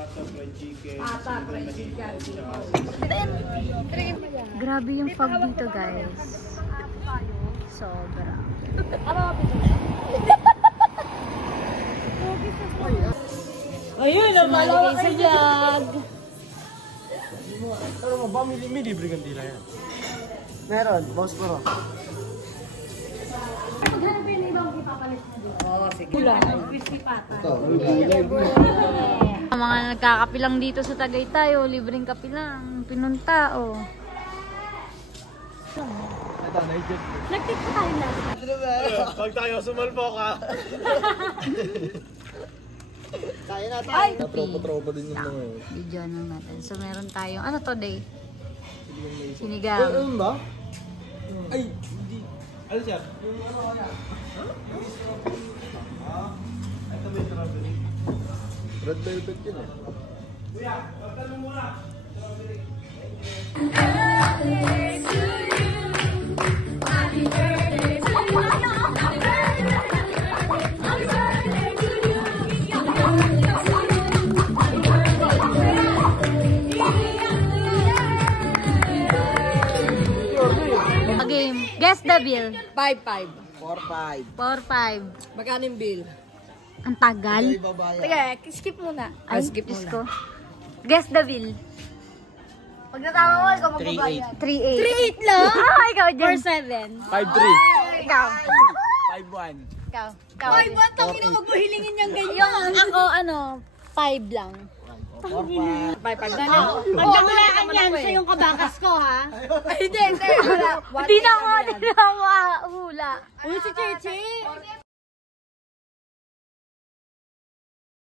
Pata, fried chicken. Pata, fried chicken. Grabe yung fog dito, guys. Sobra. Ayun, namalawak sa vlog. Ano mo ba? May libre kandila yan. Meron, boss bro. Maghanap yun ibang ipapalit mo dito. Oo, sige. Crispy pata. Ang mga nagkakapilang dito sa Tagaytay, oh, libreng kapilang. Pinunta, oh. Ito, naijit. Nag-tip pa tayo na. Pag tayo sumalpo ka. Kaya natin. Ay! Tropa din yung mga yun. Video na natin. So, meron tayong, ano to, day? Ay, Sinigang. ano ba? Ay, hindi. Ano siya? Ito may strawberry. Red velvet yun eh. Kuya, magtanong muna. Game. Guess the bill. 5-5. 4-5. 4-5. Magkano yung bill? Ang tagal. Ay, babayan. Teka, skip muna. Ay, skip Diyos muna. ko. Guess the bill. Pag natawa mo, ikaw magbabayad. 3-8. 3-8 lang? Ah, ikaw Or dyan. 7? 5-3. Ikaw. 5-1. Ikaw. Ikaw. 5-1, tangina, wag mo hilingin yung ganyan. Yung ako, 5 lang. 4-5. 5-5 na lang. Pag nakulaan yan, siya yung kabakas ko, ha? Ay, hindi. Wala. Hindi na ako hula. Uy, si Cheche.